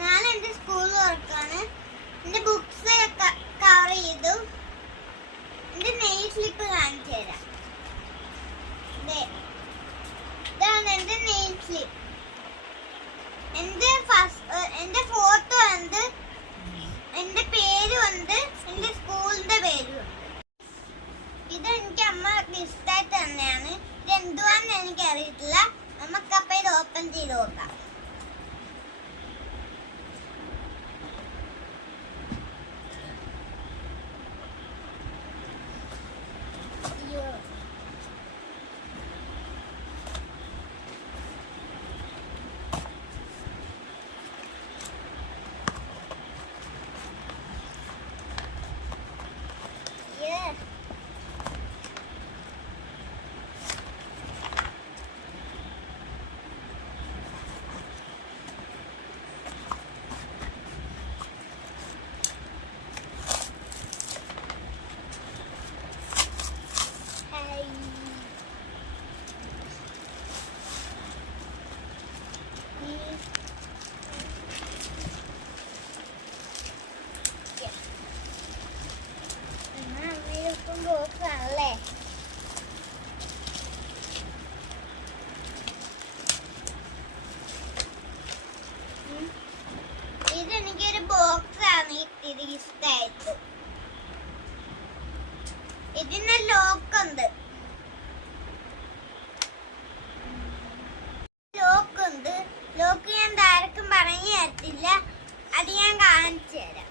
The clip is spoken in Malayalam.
ഞാൻ എന്റെ സ്കൂൾ വർക്കാണ്. എന്റെ ബുക്സ് കവർ ചെയ്തു. എന്റെ നെയിൽ സ്ലിപ്പ് കാണിച്ചു തരാം. ഇതാണ് എന്റെ നെയിൽ സ്ലിപ്പ്. എന്റെ ഫോട്ടോ ഉണ്ട്, എന്റെ പേരും ഉണ്ട്, എന്റെ സ്കൂളിന്റെ പേരും ഉണ്ട്. ഇത് എനിക്ക് അമ്മ ഗിഫ്റ്റായിട്ട് തന്നെയാണ്. ഇത് എന്തുവാന്ന് എനിക്ക് അറിയത്തില്ല. നമുക്കപ്പ ഇത് ഓപ്പൺ ചെയ്ത് നോക്കാം. ഇതെനിക്കൊരു ബോക്സ് ആണ് കിട്ടിയത് ഗിഫ്റ്റായിട്ട്. ഇതിന് ലോക്ക് ഉണ്ട്. ലോക്ക് ഞാൻ ആർക്കും പറഞ്ഞു തരത്തില്ല. അത് ഞാൻ കാണിച്ചു തരാം.